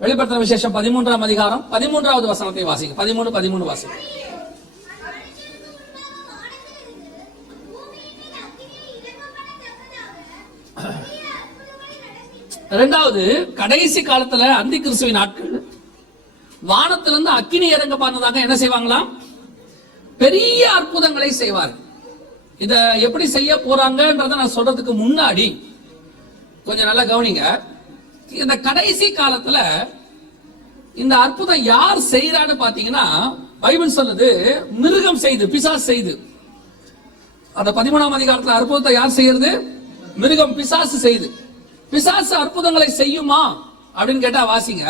வெளிப்படுத்தின விசேஷம் 13ஆம் அதிகாரம் 13வது வசனத்தை வாசிங்க. 13 வாசிங்க. இரண்டாவது, கடைசி காலத்துல அந்தி கிறிஸ்துவின் நாட்கள் வானத்திலிருந்து அக்கினி இறங்க பண்ணதாக என்ன செய்வாங்களாம்? பெரிய அற்புதங்களை செய்வார்கள். இத எப்படி செய்ய போறாங்கன்றத நான் சொல்றதுக்கு முன்னாடி கொஞ்சம் நல்லா கவனிங்க. இந்த கடைசி காலத்துல இந்த அற்புதம் யார் செய்யறான்னு பாத்தீங்கன்னா, பைபிள் சொல்லுது மிருகம் செய்து, பிசாசு செய்து. அந்த 13ஆம் அதிகாரத்துல அற்புதத்தை யார் செய்யறது? மிருகம், பிசாசு செய்து. பிசாசு அற்புதங்களை செய்யுமா அப்படின்னு கேட்டா வாசிங்க.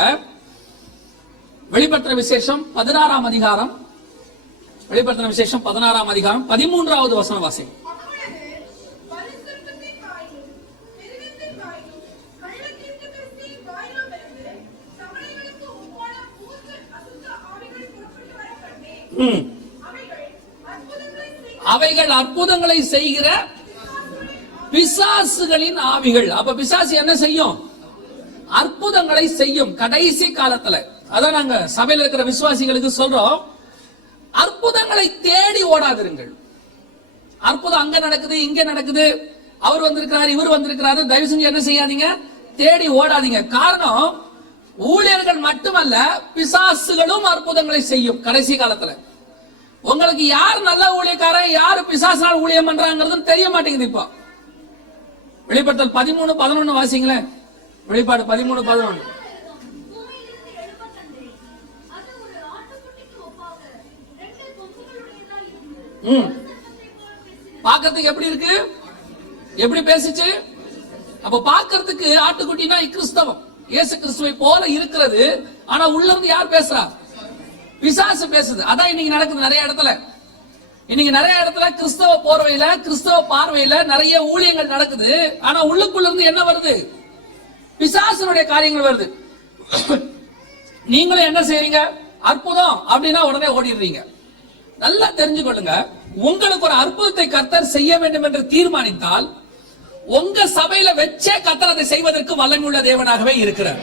வெளிப்படுத்தின விசேஷம் 16ஆம் அதிகாரம், வெளிப்படுத்தின விசேஷம் 16ஆம் அதிகாரம் 13வது வசனம் வாசிங்க. அவைகள் அற்புதங்களை செய்கிற பிசாசுகளின் ஆவிகள். அப்ப பிசாசு என்ன செய்யும்? அற்புதங்களை செய்யும் கடைசி காலத்துல. அதான் நாங்க சபையில் இருக்கிற விசுவாசிகளுக்கு சொல்றோம், அற்புதங்களை தேடி ஓடாதிருங்கள். அற்புதம் அங்க நடக்குது, இங்க நடக்குது, அவர் வந்திருக்கிறாரு, இவர் வந்திருக்கிறாரு, தயவு செஞ்சு என்ன செய்யாதீங்க? தேடி ஓடாதீங்க. காரணம், ஊழியர்கள் மட்டுமல்ல, பிசாசுகளும் அற்புதங்களை செய்யும் கடைசி காலத்துல. உங்களுக்கு யார் நல்ல ஊழியக்காரன், யாரு பிசாசால் ஊழியம் பண்றாங்கிறது தெரிய மாட்டேங்குது. இப்போ வெளிப்படுத்தல் 13:11 வாசிங்களேன். வெளிப்பாடு 13:11. பாக்கிறதுக்கு எப்படி இருக்கு? எப்படி பேசிச்சு? அப்ப பாக்கிறதுக்கு ஆட்டுக்குட்டினா கிறிஸ்தவம், இயேசு கிறிஸ்துவை போல இருக்கிறது. ஆனா உள்ள இருந்து யார் பேசுறா? பிசாசு பேசுது. அதான் இன்னைக்கு நடக்குது நிறைய இடத்துல. இன்னைக்கு நிறைய இடத்துல கிறிஸ்தவ போர்வையில, கிறிஸ்தவ பார்வையில நிறைய ஊழியங்கள் நடக்குது. ஆனா உள்ளுக்குள்ள இருந்து என்ன வருது? பிசாசுடைய காரியங்கள் வருது. நீங்களும் என்ன செய்றீங்க? அற்புதம் அப்படின்னா உடனே ஓடிடுறீங்க. நல்லா தெரிஞ்சுக்கொள்ளுங்க, உங்களுக்கு ஒரு அற்புதத்தை கர்த்தர் செய்ய வேண்டும் என்று தீர்மானித்தால் உங்க சபையில வச்சே கர்த்தர் அதை செய்வதற்கு வல்லமையுள்ள தேவனாகவே இருக்கிறார்.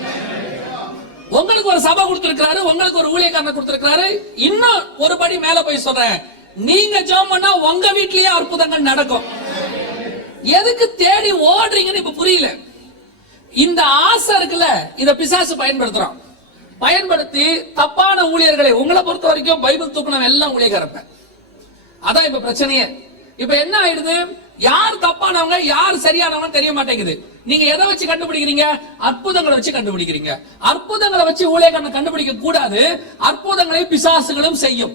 உங்களுக்கு ஒரு சபை கொடுத்திருக்கிறாரு, உங்களுக்கு ஒரு ஊழியக்காரனை கொடுத்திருக்கிறாரு. இன்னும் ஒரு படி மேல போய் சொல்றேன், நீங்க ஜெபம் பண்ணா உங்க வீட்லயே அற்புதங்கள் நடக்கும். எதுக்கு தேடி ஓடுறீங்கன்னு இப்ப புரியல. இந்த ஆசை இருக்குல்ல, இத பிசாசு பயன்படுத்துறான். பயன்படுத்தி தப்பான ஊழியர்களை, உங்களை பொறுத்த வரைக்கும் பைபிள் தூக்கணும் எல்லாம் ஊழியக்காரங்க. அதான் இப்ப பிரச்சனையே. இப்ப என்ன ஆயிடுது? யார் தப்பானவங்க, யார் சரியானவங்க தெரிய மாட்டேங்குது. நீங்க எதை வச்சு கண்டுபிடிக்கிறீங்க? அற்புதங்களை வச்சு கண்டுபிடிக்கிறீங்க. அற்புதங்களை வச்சு ஊழியக்காரனை கண்டுபிடிக்க கூடாது. அற்புதங்களை பிசாசுகளும் செய்யும்.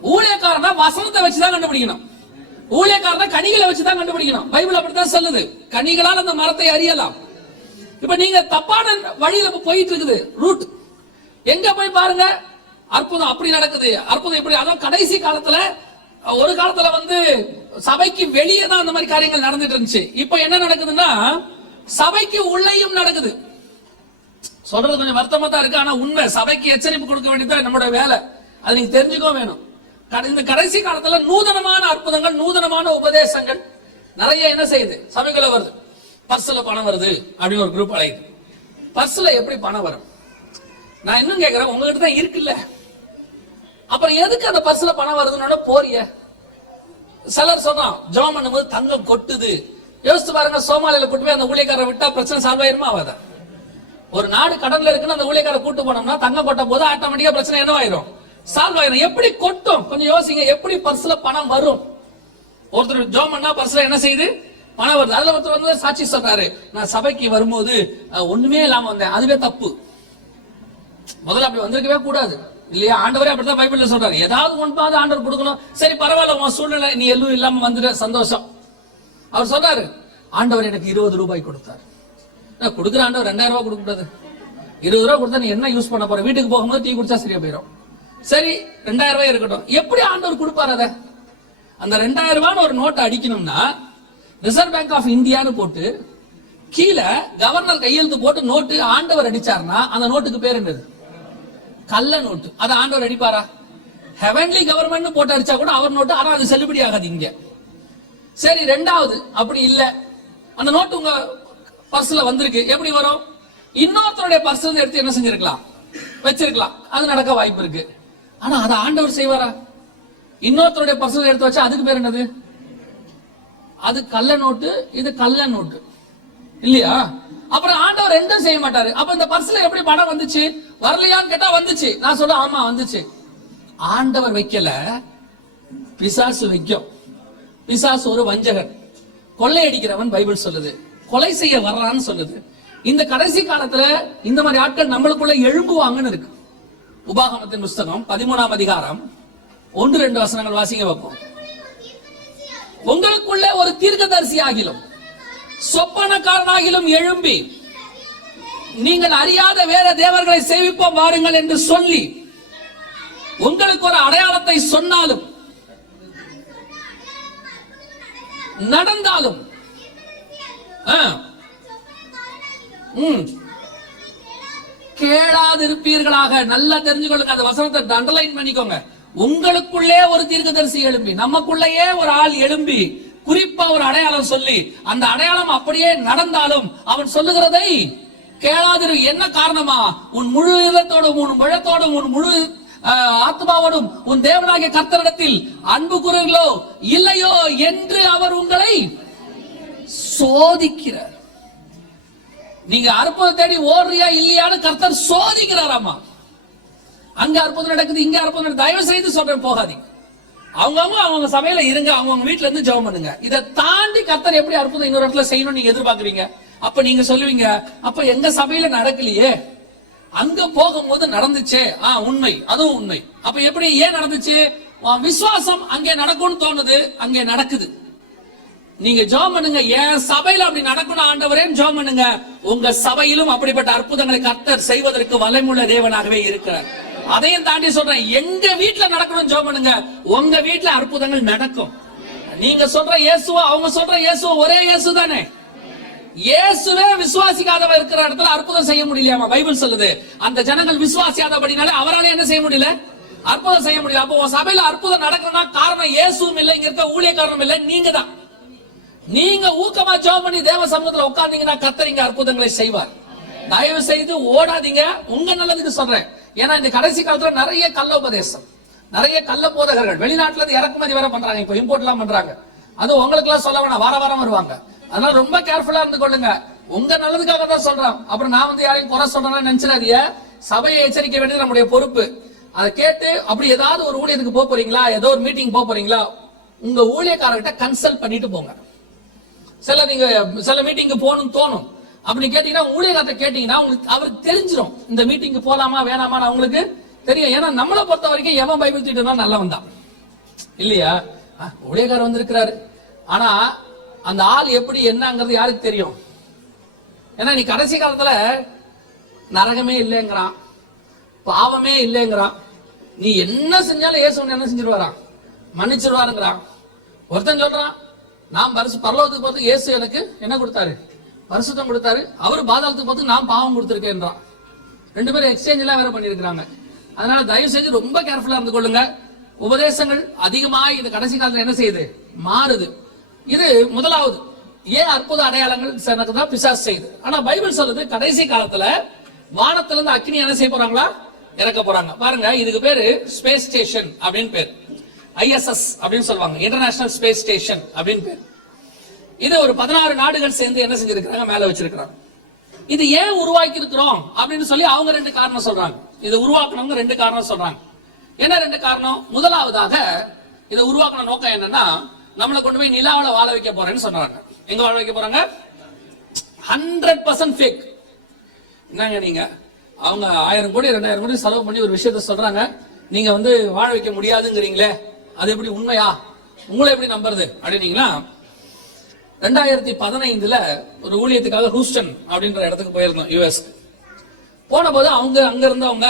ஊழியக்காரனா வசனத்தை வச்சுதான் கண்டுபிடிக்கணும். ஊழியக்காரனா கனிகளை வச்சுதான் கண்டுபிடிக்கணும். பைபிள் அப்படித்தான் சொல்லுது, கனிகளால் அந்த மரத்தை அறியலாம். இப்ப நீங்க தப்பான வழியில போயிட்டு இருக்குது ரூட். எங்க போய் பாருங்க, அற்புதம் அப்படி நடக்குது, அற்புதம் இப்படி. அதான் கடைசி காலத்துல, ஒரு காலத்துல சபைக்கு வெளியே தான் அந்த மாதிரி காரியங்கள் நடந்துட்டு இருந்துச்சு. இப்ப என்ன நடக்குதுன்னா சபைக்கு உள்ளேயும் நடக்குது. சொல்றது கொஞ்சம் வருத்தமா தான் இருக்கு, ஆனா உண்மை. சபைக்கு எச்சரிப்பு கொடுக்க வேண்டியது நம்மளோட வேலை. அது நீங்க தெரிஞ்சுக்கோ வேணும். இந்த கடைசி காலத்துல நூதனமான அற்புதங்கள், நூதனமான உபதேசங்கள் நிறைய என்ன செய்யுது? சபைகளை வருது. பர்ஸ்ல பணம் வருது அப்படின்னு ஒரு குரூப் அழையுது. பர்ஸ்ல எப்படி பணம் வரும்? நான் இன்னும் கேட்கிறேன், உங்ககிட்ட தான் இருக்குல்ல, அப்புறம் எதுக்கு அந்த பர்ஸ்ல பணம் வருதுன்னு போறிய? சிலர் சொல்றான், ஜெபம் பண்ணும்போது தங்கம் கொட்டுது. யோசிச்சு பாருங்க, சோமாலியில கூட்டு போய் அந்த ஊழியக்காரரை விட்டா பிரச்சனை சால்வ் ஆயிருமா? ஆகாத. ஒரு நாடு கடன்ல இருக்குன்னு அந்த ஊழியக்காரரை கூட்டு போனோம்னா தங்கம் கொட்டும் போது ஆட்டோமேட்டிக்கா பிரச்சனை என்ன ஆயிரும்? சால்வ் ஆயிரும். எப்படி கொட்டும்? கொஞ்சம் யோசிங்க, எப்படி பர்ஸ்ல பணம் வரும்? ஒருத்தர் ஜெபம் பண்ணா பர்ஸ்ல என்ன செய்யுது? பணம் வருது. அதுல ஒருத்தர் சாட்சி சொல்றாரு, நான் சபைக்கு வரும்போது ஒண்ணுமே இல்லாம வந்தேன். அதுவே தப்பு. முதல்ல அப்படி வந்திருக்கவே கூடாது இல்லையா? ஆண்டவரே அப்படிதான் பைபிள்ல சொல்றாரு, ஏதாவது ஒன்றாவது ஆண்டவர் கொடுக்கணும். சரி பரவாயில்ல, உன் சூழ்நிலை நீ எல்லாம் இல்லாம வந்துட்டு சந்தோஷம். அவர் சொல்றாரு, ஆண்டவர் எனக்கு 20 ரூபாய் கொடுத்தாரு. கொடுக்குற ஆண்டவர் 2000 ரூபாய் கொடுக்க கூடாது. 20 ரூபாய் கொடுத்தா நீ என்ன யூஸ் பண்ண போற? வீட்டுக்கு போகும்போது டீ குடிச்சா சரியா போயிடும். சரி 2000 ரூபாய் இருக்கட்டும். எப்படி ஆண்டவர் கொடுப்பாரு? அத அந்த 2000 ரூபாய் ஒரு நோட்டை அடிக்கணும்னா ரிசர்வ் பேங்க் ஆஃப் இந்தியான்னு போட்டு கீழே கவர்னர் கையெழுத்து போட்டு நோட்டு ஆண்டவர் அடிச்சாருன்னா அந்த நோட்டுக்கு பேர் என்னது? கள்ள நோட்டு. அதை ஆண்டவர் அடிப்பாரா? ஹெவன்லி கவர்மெண்ட் போட்டு அடிச்சா கூட அவர் நோட்டு. ஆனா அது செல்லுபடி ஆகாது இங்க. சரி, ரெண்டாவது அப்படி இல்ல, அந்த நோட்டு உங்க பர்ஸ்ல வந்திருக்கு. எப்படி வரும்? இன்னொருத்தருடைய பர்ஸ் எடுத்து என்ன செஞ்சிருக்கலாம், வச்சிருக்கலாம். அது நடக்க வாய்ப்பு இருக்கு. ஆனா அதை ஆண்டவர் செய்வாரா? இன்னொருத்தருடைய பர்ஸ் எடுத்து வச்சா அதுக்கு பேர் என்னது? அது கள்ள நோட்டு, இது கள்ள நோட்டு இல்லையா? அப்புறம் ஆண்டவர் ரெண்டும் செய்ய மாட்டாரு. அப்ப இந்த பர்ஸ்ல எப்படி பணம் வந்துச்சு? வரலையான்னு கேட்டா வந்துச்சு. நான் சொல்ல ஆமா வந்துச்சு. ஆண்டவர் வைக்கல, பிசாசு வைக்கும். பிசாசு ஒரு வஞ்சகன், கொள்ளையடிக்கிறவன் பைபிள் சொல்லுது, கொலை செய்ய வர்றான்னு சொல்லுது. இந்த கடைசி காலத்துல இந்த மாதிரி ஆட்கள் நம்மளுக்குள்ள எழும்புவாங்கன்னு இருக்கு. உபாகமத்தின் புஸ்தகம் 13ஆம் அதிகாரம் 1-2 வசனங்கள் வாசிங்க பார்ப்போம். உங்களுக்குள்ள ஒரு தீர்க்கதரிசி ஆகிலும் சொப்பனக்காரனாகிலும் எழும்பி நீங்கள் அறியாத வேற தேவர்களை சேவிப்போம் வாருங்கள் என்று சொல்லி உங்களுக்கு ஒரு அடையாளத்தை சொன்னாலும் நடந்தாலும் கேளாதிருப்பீர்களாக. நல்லா தெரிஞ்சுக்கொள்ளுங்க, அந்த வசனத்தை அண்டர்லைன் பண்ணிக்கோங்க. உங்களுக்குள்ளே ஒரு தீர்க்கதரிசி எழும்பி, நமக்குள்ளேயே ஒரு ஆள் எழும்பி குறிப்பா ஒரு அடையாளம் சொல்லி அந்த அடையாளம் அப்படியே நடந்தாலும் அவன் சொல்லுகிறதை கேளாதிரு. என்ன காரணமா? உன் முழு இதத்தோடும் உன் முழத்தோடும் உன் முழு ஆத்மாவோடும் உன் தேவனாகிய கர்த்தரிடத்தில் அன்பு கூறுகிறீர்களோ இல்லையோ என்று அவர் உங்களை சோதிக்கிறார். நீங்க அற்புதம் தேடி ஓடுறியா இல்லையான்னு கர்த்தர் சோதிக்கிறாராமா. அங்க அற்புதம் நடக்குது, இங்க அற்புதம் நடக்குது. தயவு செய்து சொல்றேன், போகாதீங்க. அவங்க சபையில இருங்க, அவங்க வீட்டுல இருந்து ஜெபம் பண்ணுங்க. இதை தாண்டி கர்த்தர் எப்படி அற்புதம் இன்னொரு இடத்துல செய்யணும்னு நீங்க எதிர்பார்க்கறீங்க? அப்ப நீங்க சொல்லுவீங்க, அப்ப எங்க சபையில நடக்கலையே, அங்க போகும்போது நடந்துச்சே. உண்மை, அதுவும் உண்மை. அப்ப எப்படி, ஏன் நடந்துச்சு? விசுவாசம் அங்கே நடக்கும்னு தோணுது, அங்கே நடக்குது. நீங்க ஜெபம் பண்ணுங்க, என் சபையில அப்படி நடக்கணும் ஆண்டவரே ஜெபம் பண்ணுங்க. உங்க சபையிலும் அப்படிப்பட்ட அற்புதங்களை கர்த்தர் செய்வதற்கு வல்லமையுள்ள தேவனாகவே இருக்கிறார். அதையும் தாண்டி சொல்றேன், எங்க வீட்டுல நடக்கணும் ஜெபம் பண்ணுங்க, உங்க வீட்டுல அற்புதங்கள் நடக்கும். நீங்க சொல்ற இயேசுவா, அவங்க சொல்ற இயேசுவா ஒரே இயேசு தானே. இயேசுவே விசுவாசிக்காதவ இருக்கிற இடத்துல அற்புதம் செய்ய முடியலையாமா? பைபிள் சொல்லுது, அந்த ஜனங்கள் விசுவாசியாதபடினால அவரால என்ன செய்ய முடியல? அற்புதம் செய்ய முடியல. அப்போ சபையில அற்புதம் நடக்கணும்னா காரணம் இயேசுவும் இல்லை, இங்க இருக்க ஊழியக்காரனும் இல்லை, நீங்க தான். நீங்க ஊக்கமா ஜெபம் பண்ணி தேவ சமூகத்துல உட்கார்ந்தீங்கன்னா கர்த்தர் இங்க அற்புதங்களை செய்வார். தயவு செய்து ஓடாதீங்க, உங்க நல்லதுக்கு சொல்றேன். ஏன்னா இந்த கடைசி காலத்துல நிறைய கள்ள உபதேசம், நிறைய கள்ள போதகர்கள் வெளிநாட்டுல இருந்து இறக்குமதி வேற பண்றாங்க, இப்ப இம்போர்ட் எல்லாம் பண்றாங்க. அது உங்களுக்கு எல்லாம் சொல்ல வேணாம், வார வாரம் வருவாங்க. அதனால ரொம்ப கேர்ஃபுல்லா இருந்து கொள்ளுங்க, உங்க நல்லதுக்காக தான் சொல்றேன். அப்புறம் நான் வந்து யாரையும் குறை சொல்றேன்னு நினைச்சிடாதீங்க. சபையை எச்சரிக்க வேண்டியது நம்முடைய பொறுப்பு. அதை கேட்டு அப்படி ஏதாவது ஒரு ஊழியத்துக்கு போக போறீங்களா, ஏதோ ஒரு மீட்டிங் போக போறீங்களா, உங்க ஊழியக்காரர்கிட்ட கன்சல்ட் பண்ணிட்டு போங்க. சில மீட்டிங்கு போகணும்னு தோணும், அப்படி கேட்டீங்கன்னா ஊழியர்கிட்ட கேட்டீங்கன்னா உங்களுக்கு அவருக்கு தெரிஞ்சிடும் இந்த மீட்டிங்கு போலாமா வேணாமா அவங்களுக்கு தெரியும். ஏன்னா நம்மளை பொறுத்த வரைக்கும் எவன் பைபிள் தீட்டு நல்லவன் தான் இல்லையா? ஊழியக்காரர் வந்திருக்கிறாரு, ஆனா அந்த ஆள் எப்படி என்னங்கிறது யாருக்கு தெரியும்? ஏன்னா நீ கடைசி காலத்துல நரகமே இல்லைங்கிறான், பாவமே இல்லைங்கிறான். நீ என்ன செஞ்சாலும் இயேசு என்ன செஞ்சிருவாராம், மன்னிச்சிருவாருங்கிறான். ஒருத்தன் சொல்றான், நான் பரலோகத்துக்கு போறதுக்கு இயேசு எனக்கு என்ன கொடுத்தாரு, பரிசுத்தம் கொடுத்தாரு, அவரு பாதாளத்துக்கு போறதுக்கு நான் பாவம் கொடுத்திருக்கேன்றான். ரெண்டு பேரும் எக்ஸ்சேஞ்ச் எல்லாம் வேற பண்ணிருக்காங்க. அதனால தயவு செஞ்சு ரொம்ப கேர்ஃபுல்லா இருந்து கொள்ளுங்க. உபதேசங்கள் அதிகமாக இந்த கடைசி காலத்துல என்ன செய்யுது, மாறுது. இது முதலாவது. ஏன் அற்புத அடையாளங்கள் தான் பிசாசு செய்யுது. ஆனா பைபிள் சொல்லுது கடைசி காலத்துல வானத்துல இருந்து அக்னி என்ன செய்ய போறாங்களா, இறக்க போறாங்க. பாருங்க, இதுக்கு பேரு ஸ்பேஸ் ஸ்டேஷன் அப்படின்னு பேர், ISS அப்படின்னு சொல்லுவாங்க, இன்டர்நேஷனல் ஸ்பேஸ் ஸ்டேஷன் அப்படின்னு பேர். இது ஒரு 16 நாடுகள் சேர்ந்து என்ன செஞ்சிருக்காங்க, மேல வச்சிருக்காங்க. இது ஏன் உருவாக்கி இருக்கிறோம் அப்படின்னு சொல்லி அவங்க 2 காரணம் சொல்றாங்க. இதை உருவாக்கணுங்க 2 காரணம் சொல்றாங்க. என்ன 2 காரணம்? முதலாவதாக இதை உருவாக்கணும் நோக்கம் என்னன்னா, நம்மளை கொண்டு போய் நிலாவில வாழ வைக்க போறேன்னு சொல்றாங்க. எங்க வாழ வைக்க போறாங்க? 100% ஃபேக். என்னங்க நீங்க, அவங்க 1000 கோடி 2000 கோடி செலவு பண்ணி ஒரு விஷயத்த சொல்றாங்க, நீங்க வந்து வாழ வைக்க முடியாதுங்கிறீங்களே, அது எப்படி உண்மையா, உங்களை எப்படி நம்புறது அப்படின்னீங்களா? 2015 ஒரு ஊழியத்துக்காக ஹூஸ்டன் அப்படின்ற இடத்துக்கு போயிருந்தோம், US. போன போது அவங்க அங்க இருந்தவங்க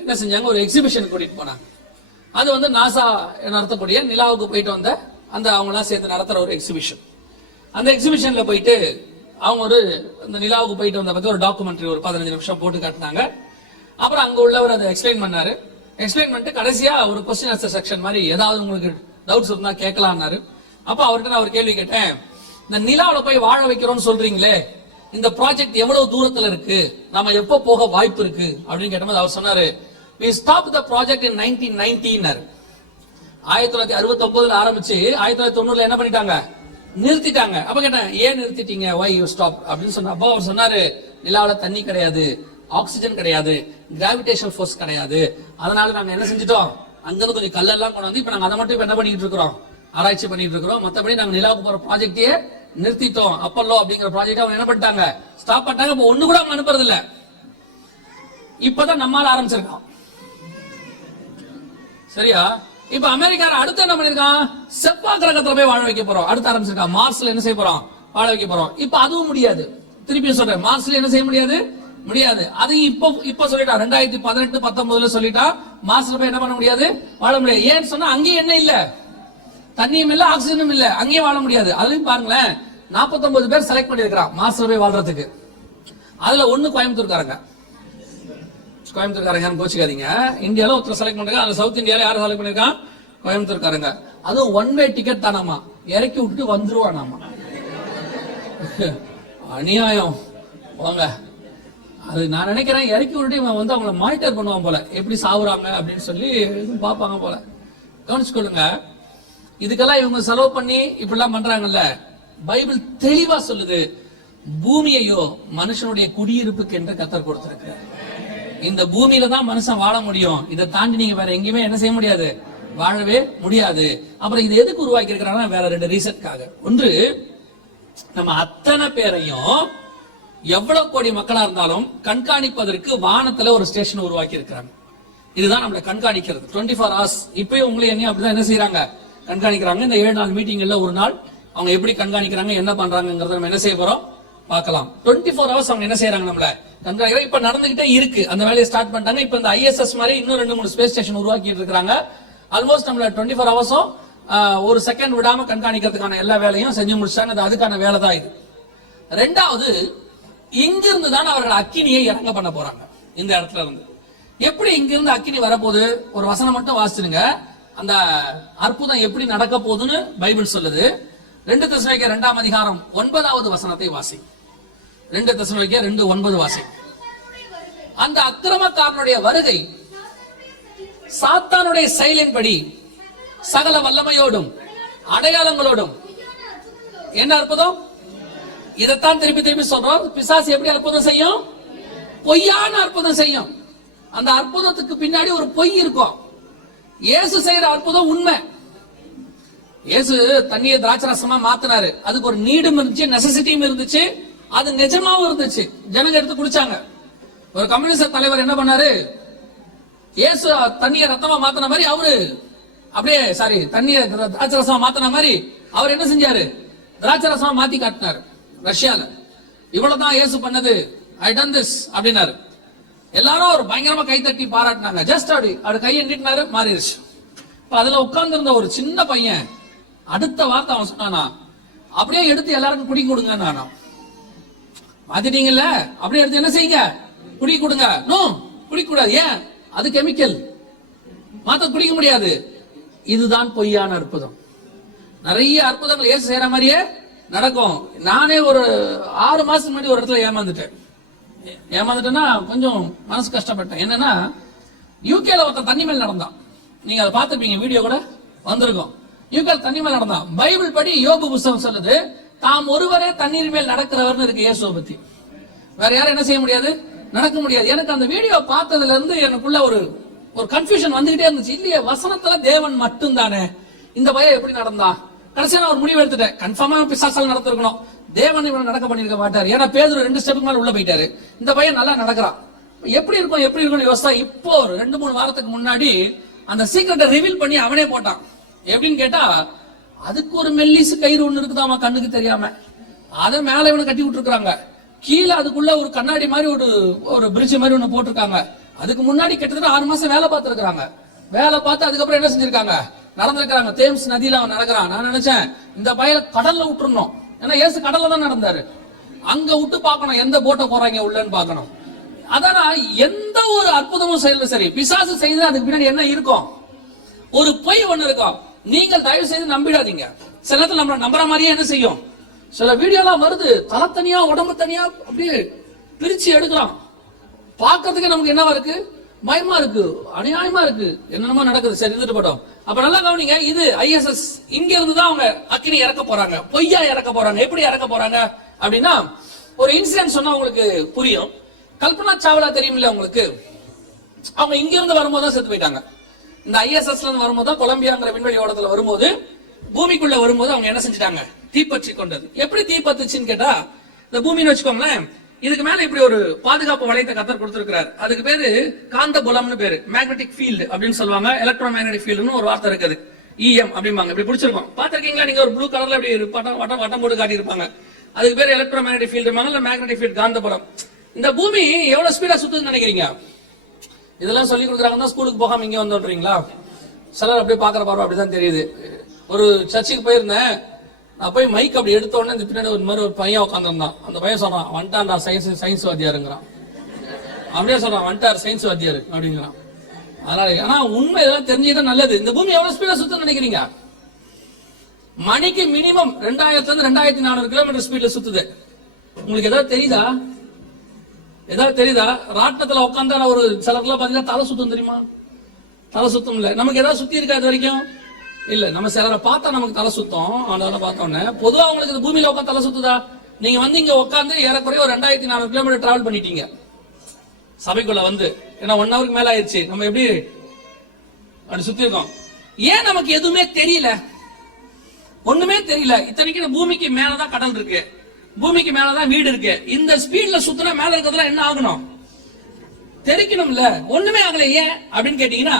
என்ன செஞ்சாங்க, ஒரு எக்ஸிபிஷன் கூட்டிட்டு போனாங்க. அது வந்து நாசா நடத்தக்கூடிய நிலாவுக்கு போயிட்டு வந்த அந்த அவங்க எல்லாம் சேர்த்து நடத்துற ஒரு எக்ஸிபிஷன். அந்த எக்ஸிபிஷன்ல போயிட்டு அவங்க இந்த நிலாவுக்கு போயிட்டு வந்த பத்தி ஒரு டாக்குமெண்ட்ரி ஒரு 15 நிமிஷம் போட்டு காட்டினாங்க. அப்புறம் அங்க உள்ளவர் அதை எக்ஸ்பிளைன் பண்ணாரு. எக்ஸ்பிளைன் பண்ணிட்டு கடைசியா ஒரு கொஸ்டின் ஆன்சர் செக்ஷன் மாதிரி ஏதாவது உங்களுக்கு டவுட்ஸ் இருந்தா கேட்கலாம்னாரு. அப்ப அவர்கிட்ட நான் ஒரு கேள்வி கேட்டேன், இந்த நிலாவில போய் வாழ வைக்கிறோம்னு சொல்றீங்களே, இந்த ப்ராஜெக்ட் எவ்வளவு தூரத்துல இருக்கு, நாம எப்ப போக வாய்ப்பு இருக்கு அப்படின்னு கேட்டபோது அவர் சொன்னாரு, we stopped the project in 1919. 1969 ஆரம்பிச்சு 1990 என்ன பண்ணிட்டாங்க, நிறுத்திட்டாங்க. அப்ப கேட்டேன், ஏன் நிறுத்திட்டீங்க, why you stopped அப்படின்னு சொன்னப்ப அவர் சொன்னாரு, நிலாவுல தண்ணி கிடையாது, ஆக்சிஜன் கிடையாது, கிராவிடேஷனல் ஃபோர்ஸ் கிடையாது, அதனால நாங்க என்ன செஞ்சிட்டோம், அங்கிருந்து கொஞ்சம் கல்லெல்லாம் கொண்டு வந்து இப்ப நாங்க அதை மட்டும் இப்ப என்ன பண்ணிட்டு இருக்கிறோம், ஆராய்ச்சி பண்ணிட்டு இருக்கிறோம். மத்தபடி நாங்க நிலாவுக்கு போற ப்ராஜெக்டே நிறுத்திட்டோம். அப்பல்லோ அப்படிங்கிற ப்ராஜெக்ட் அவங்க என்ன பண்ணிட்டாங்க, ஸ்டாப் பண்ணிட்டாங்க. இப்ப ஒண்ணு கூட அவங்க அனுப்புறது இல்ல. இப்பதான் நம்மால ஆரம்பிச்சிருக்கான். சரியா? இப்ப அமெரிக்கா அடுத்து என்ன பண்ணிருக்கான், செவ்வாய் கிரகத்துல போய் வாழ வைக்க போறோம். அடுத்து ஆரம்பிச்சிருக்கான், மார்ஸ்ல என்ன செய்ய போறோம், வாழ வைக்க போறோம். இப்ப அதுவும் முடியாது. திருப்பி சொல்றேன், மார்ஸ்ல என்ன செய்ய முடியாது, முடியாது. அது இப்ப சொல்லிட்டா 2018 19 சொல்லிட்டா மார்ஸ்ல போய் என்ன பண்ண முடியாது, வாழ முடியாது. ஏன்னு சொன்னா அங்கேயும் என்ன இல்ல, தண்ணியும் இல்ல, ஆக்சிஜனும் இல்ல, அங்கேயும் வாழ முடியாது. அதுலயும் பாருங்களேன், 49 பேர் செலக்ட் பண்ணிருக்கான் மார்ஸ்ல போய் வாழ்றதுக்கு. அதுல ஒண்ணு கோயம்புத்தூர்காரங்க. கோயம்புத்தூர்காரங்க கோச்சிக்காதீங்க, இந்தியால ஒருத்தர் செலக்ட் பண்ணிருக்காங்க. அதுல சவுத் இந்தியால யாரும் செலக்ட் பண்ணிருக்கான், கோயம்புத்தூர்காரங்க. அதுவும் ஒன் வே டிக்கெட் தானாமா, இறக்கி விட்டுட்டு வந்துருவானாமா. அநியாயம் போங்க. அது நான் நினைக்கிறேன், இறக்கி விட்டு இவன் வந்து அவங்களை மானிட்டர் பண்ணுவான் போல, எப்படி சாவுறாங்க அப்படின்னு சொல்லி பாப்பாங்க போல. கவனிச்சுக்கொள்ளுங்க, இதுக்கெல்லாம் இவங்க செலவு பண்ணி இப்படிலாம் பண்றாங்கல்ல. பைபிள் தெளிவா சொல்லுது, பூமியையோ மனுஷனுடைய குடியிருப்புக்கு என்று கர்த்தர் கொடுத்திருக்கு. இந்த பூமியில தான் மனுஷன் வாழ முடியும். இதை தாண்டி நீங்க வேற எங்கேயுமே என்ன செய்ய முடியாது, வாழவே முடியாது. அப்புறம் இது எதுக்கு உருவாக்கி இருக்கிறாங்கன்னா வேற 2 ரீசன்காக. ஒன்று, நம்ம அத்தனை பேரையும் எவ்வளவு கோடி மக்களா இருந்தாலும் கண்காணிப்பதற்கு வானத்துல ஒரு ஸ்டேஷன் உருவாக்கி இருக்கிறாங்க. இதுதான் நம்மளை கண்காணிக்கிறது 24 hours. இப்பயும் உங்களை அப்படிதான் என்ன செய்யறாங்க, கண்காணிக்கிறாங்க. இந்த 7 நாள் மீட்டிங்ல ஒரு நாள் அவங்க எப்படி கண்காணிக்கிறாங்க, என்ன பண்றாங்கிறத நம்ம என்ன செய்ய போறோம் பார்க்கலாம். 24 hours அவங்க என்ன செய்யறாங்க, நம்மள கண்காணிக்கிற. இப்ப நடந்துகிட்டே இருக்கு, அந்த வேலையை ஸ்டார்ட் பண்ணிட்டாங்க. இப்ப இந்த ISS மாதிரி இன்னும் 2-3 ஸ்பேஸ் ஸ்டேஷன் உருவாக்கிட்டு இருக்காங்க. ஆல்மோஸ்ட் நம்மள 24 ஹவர்ஸும் ஒரு செகண்ட் விடாம கண்காணிக்கிறதுக்கான எல்லா வேலையும் செஞ்சு முடிச்சாங்க. அதுக்கான வேலை தான் இது. ரெண்டாவது, இங்கிருந்து தான் அவர்கள் அக்கினியை இறங்க பண்ண போறாங்க. இந்த இடத்துல இருந்து எப்படி இங்கிருந்து அக்கினி வரப்போகுது, ஒரு வசனம் மட்டும் வாசிச்சுங்க. அந்த அற்புதம் எப்படி நடக்க போகுதுன்னு பைபிள் சொல்லுது. 2 தெசலோனிக்கேயர் 2ஆம் அதிகாரம் 9வது வசனத்தை வாசி. 2 தெசலோனிக்கேயர் 2:9 வாசி. அந்த அக்கிரமக்காரனுடைய வருகை சாத்தானுடைய செயலின்படி சகல வல்லமையோடும் அடையாளங்களோடும். என்ன அற்புதம், இதைத்தான் திருப்பி திருப்பி சொல்றோம். பிசாசு எப்படி அற்புதம் செய்யும், பொய்யான அற்புதம் செய்யும். அந்த அற்புதத்துக்கு பின்னாடி ஒரு பொய் இருக்கும். இயேசு செய்யற அற்புதம் உண்மை. இயேசு தண்ணியை திராட்சரசமா மாத்தினாரு, அதுக்கு ஒரு நீடும் இருந்துச்சு, நெசசிட்டியும் இருந்துச்சு, அது நிஜமாவும் இருந்துச்சு. ஜனங்க எடுத்து குடிச்சாங்க. ஒரு கம்யூனிஸ்ட் தலைவர் என்ன பண்ணாரு, இயேசு தண்ணியை ரத்தமா மாத்தின மாதிரி அவரு அப்படியே தண்ணியை திராட்சரசமா மாத்தின மாதிரி அவர் என்ன செஞ்சாரு, திராட்சரசமா மாத்தி காட்டினாரு ரஷ்யால. இவ்வளவுதான் இயேசு பண்ணது, ஐ டன் திஸ் அப்படின்னாரு. எல்லாரும் ஒரு பயங்கரமா கை தட்டி பாராட்டினாங்க. ஜஸ்ட் அப்படி கையை நீட்டினாரு, மாறிடுச்சு. அதுல உட்கார்ந்து இருந்த ஒரு சின்ன பையன் அடுத்த வார்த்தை அவன் சொன்னானா, அப்படியே எடுத்து எல்லாருக்கும் குடி கொடுங்க. நானா மாத்திட்டீங்கல்ல, அப்படியே எடுத்து என்ன செய்யுங்க, குடி கொடுங்க. நோ, குடிக்க கூடாது. ஏன், அது கெமிக்கல், மாத்த குடிக்க முடியாது. இதுதான் பொய்யான அற்புதம். நிறைய அற்புதங்கள் இயேசு செய்யற மாதிரியே நடக்கும். நானே ஒரு 6 மாசத்துக்கு முன்னாடி ஒரு இடத்துல ஏமாந்துட்டேன்னா கொஞ்சம் மனசு கஷ்டப்பட்டேன். என்னன்னா, யூகேல ஒருத்தன் தண்ணி மேல் நடந்தான். நீங்க அதை பார்த்துப்பீங்க, வீடியோ கூட வந்திருக்கும். யூகேல தண்ணி மேல் நடந்தான். பைபிள் படி யோபு புத்தகம் சொல்லுது, தாம் ஒருவரே தண்ணீர் மேல் நடக்கிறவர்னு இருக்கு இயேசுவை பத்தி. வேற யாரும் என்ன செய்ய முடியாது, நடக்க முடியாது. எனக்கு அந்த வீடியோ பார்த்ததுல இருந்து எனக்குள்ள ஒரு கன்ஃபியூஷன் வந்துகிட்டே இருந்துச்சு. இல்லையே, வசனத்துல தேவன் மட்டும் தானே, இந்த பையன் எப்படி நடந்தா? கடைசியா நான் ஒரு முடிவு எடுத்துட்டேன், கன்ஃபார்மா பிசாசால் நடத்திருக்கணும், தேவன் இவன் நடக்க பண்ணிருக்க மாட்டார். ஏன்னா பேதுரு 2 ஸ்டெப்புக்கு மேல உள்ள போயிட்டாரு. இந்த பையன் நல்லா நடக்கிறான், எப்படி இருக்கும் யோசிச்சா, இப்போ 2-3 வாரத்துக்கு முன்னாடி அந்த சீக்கிரட்டை ரிவீல் பண்ணி அவனே போட்டான். எப்படின்னு கேட்டா, அதுக்கு ஒரு மெல்லிசு கயிறு ஒண்ணு இருக்குதாமா, கண்ணுக்கு தெரியாம, அதை மேல இவனை கட்டி விட்டுருக்காங்க. கீழே அதுக்குள்ள ஒரு கண்ணாடி மாதிரி ஒரு பிரிட்ஜ் மாதிரி ஒண்ணு போட்டிருக்காங்க. அதுக்கு முன்னாடி கிட்டத்தட்ட 6 மாசம் வேலை பார்த்திருக்காங்க. வேலை பார்த்து அதுக்கப்புறம் என்ன செஞ்சிருக்காங்க, நடந்திருக்காங்க. தேம்ஸ் நதியில அவன் நடக்கிறான். நான் நினைச்சேன் இந்த பையனை கடல்ல விட்டுறணும், ஏன்னா இயேசு கடல்ல தான் நடந்தாரு. அங்க விட்டு பார்க்கணும், எந்த போட்டை போறாங்க உள்ளன்னு பார்க்கணும். அதானா எந்த ஒரு அற்புதமும் செய்யல சரி, பிசாசு செய்து அதுக்கு பின்னாடி என்ன இருக்கும், ஒரு பொய் ஒண்ணு இருக்கும். நீங்கள் தயவு செய்து நம்பிடாதீங்க. சில நேரத்தில் நம்மள நம்புற மாதிரியே என்ன செய்யும், சில வீடியோலாம் வருது, தலை தனியா உடம்பு தனியா அப்படியே பிரிச்சு எடுக்கிறான். பார்க்கறதுக்கு நமக்கு என்னவா இருக்கு? பயமா இருக்கு, அநியாயமா இருக்கு, என்னென்னமோ நடக்குது. சரி, இருந்துட்டு போட்டோம். அப்ப நல்லா கவனிங்க, இது ISS. இங்க இருந்துதான் அவங்க அக்கினி இறக்க போறாங்க, பொய்யா இறக்க போறாங்க. எப்படி இறக்க போறாங்க அப்படின்னா, ஒரு இன்சிடென்ட் சொன்னா உங்களுக்கு புரியும். கல்பனா சாவ்லா தெரியுமில்ல உங்களுக்கு? அவங்க இங்க இருந்து வரும்போது தான் செத்து போயிட்டாங்க. இந்த ISSல இருந்து வரும்போது தான், கொலம்பியாங்கிற விண்வெளி ஓடத்துல வரும்போது, பூமிக்குள்ள வரும்போது அவங்க என்ன செஞ்சிட்டாங்க? தீப்பற்றி கொண்டது. எப்படி தீப்பத்துச்சுன்னு கேட்டா, இந்த பூமின்னு வச்சுக்கோங்களேன், இதுக்கு மேல இப்படி ஒரு பாதுகாப்பு வளையத்தை கர்த்தர் கொடுத்திருக்கிறார். அதுக்கு பேரு காந்த புலம்னு பேரு, மேக்னெட்டிக் ஃபீல்டு அப்படின்னு சொல்லுவாங்க. எலக்ட்ரோ மேக்னெட்டிக் ஃபீல்டுன்னு ஒரு வார்த்தை இருக்குது, EM அப்படிம்பாங்க. இப்படி பிடிச்சிருக்கோம், பாத்திருக்கீங்களா நீங்க? ஒரு ப்ளூ கலர்ல இப்படி வட்டம் போட்டு காட்டி இருப்பாங்க. அதுக்கு பேரு electro magnetic field, magnetic field, காந்த புலம். இந்த பூமி எவ்வளவு ஸ்பீடா சுத்துதுன்னு நினைக்கிறீங்க? இதெல்லாம் சொல்லி கொடுக்குறாங்கன்னா ஸ்கூலுக்கு போகாம இங்க வந்துடுறீங்களா? சிலர் அப்படியே பாக்குற பார்வை அப்படிதான் தெரியுது. ஒரு சர்ச்சுக்கு போயிருந்தேன், நான் போய் மைக் அப்படி எடுத்த உடனே இந்த பின்னாடி ஒரு மாதிரி ஒரு பையன் உட்காந்துருந்தான். அந்த பையன் சொல்றான், வந்துட்டான்டா சயின்ஸ் வாத்தியாருங்கிறான். அப்படியே சொல்றான், வந்துட்டார் சயின்ஸ் வாத்தியாரு அப்படிங்கிறான். அதனால ஆனா உண்மை இதெல்லாம் தெரிஞ்சுக்கிட்டா நல்லது. இந்த பூமி எவ்வளவு ஸ்பீடா சுத்த நினைக்கிறீங்க? மணிக்கு மினிமம் 2000 இருந்து 2400 கிலோமீட்டர் ஸ்பீட்ல சுத்துது. உங்களுக்கு ஏதாவது தெரியுதா? ராட்டத்துல உட்காந்தா ஒரு சிலர்லாம் பாத்தீங்கன்னா தலை சுத்தம், தெரியுமா? தலை சுத்தம் இல்ல. நமக்கு ஏதாவது சுத்தி இருக்கா இது வரைக்கும்? இல்ல. நம்ம சிலரை பார்த்தா நமக்கு தலை சுத்தம். அதனால பார்த்தோன்னே பொதுவா உங்களுக்கு இந்த பூமியில உட்காந்து தலை சுத்துதா? நீங்க வந்து இங்க உட்காந்து ஏறக்குறைய ஒரு 2400 கிலோமீட்டர் டிராவல் பண்ணிட்டீங்க சபைக்குள்ள வந்து. ஏன்னா 1 ஹவருக்கு மேல ஆயிடுச்சு. நம்ம எப்படி அப்படி சுத்தி இருக்கோம்? ஏன் நமக்கு எதுவுமே தெரியல? ஒண்ணுமே தெரியல. இத்தனைக்கு பூமிக்கு மேலதான் கடல் இருக்கு, பூமிக்கு மேலதான் வீடு இருக்கு. இந்த ஸ்பீட்ல சுத்தினா மேல இருக்கிறதுல என்ன ஆகணும்? தெரிக்கணும்ல. ஒண்ணுமே ஆகல. ஏன் அப்படின்னு கேட்டீங்கன்னா,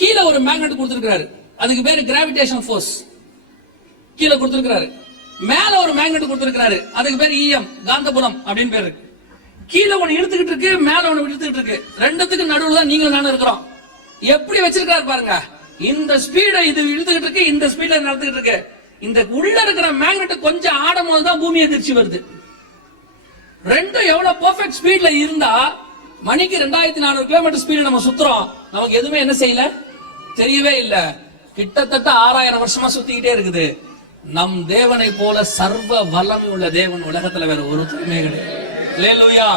கீழே ஒரு மேக்னெட் கொடுத்திருக்காரு, அதுக்கு பேரு கிராவிடேஷன் ஃபோர்ஸ் கீழே கொடுத்திருக்காரு. மேல ஒரு மேக்னெட் கொடுத்திருக்காரு, அதுக்கு பேரு EM, காந்தபுலம் அப்படின்னு பேரு. கீழே ஒண்ணு இழுத்துக்கிட்டு இருக்கு, மேல ஒண்ணு இழுத்துக்கிட்டு இருக்கு. ரெண்டுத்துக்கு நடுவுல தான் நீங்களும் நானும் இருக்கிறோம். எப்படி வச்சிருக்காரு பாருங்க. இந்த ஸ்பீட இது இழுத்துக்கிட்டு இருக்கு, இந்த ஸ்பீட்ல நடந்துகிட்டு இருக்கு. இந்த உள்ள இருக்கிற மேக்னெட் கொஞ்சம் ஆடும் போதுதான் பூமி எதிர்ச்சி வருது. ரெண்டும் எவ்வளவு பெர்ஃபெக்ட் ஸ்பீட்ல இருந்தா மணிக்கு 2400 கிலோமீட்டர் ஸ்பீடு நம்ம சுத்துறோம், நமக்கு எதுவுமே என்ன செய்யல? தெரியவே இல்ல. கிட்டத்தட்ட 6000 வருஷமா சுத்திக்கிட்டே இருக்குது. நம் தேவனை போல சர்வ வல்லமை உள்ள தேவன் உலகத்துல வேற ஒரு துறைமே கிடையாது. அல்லேலூயா.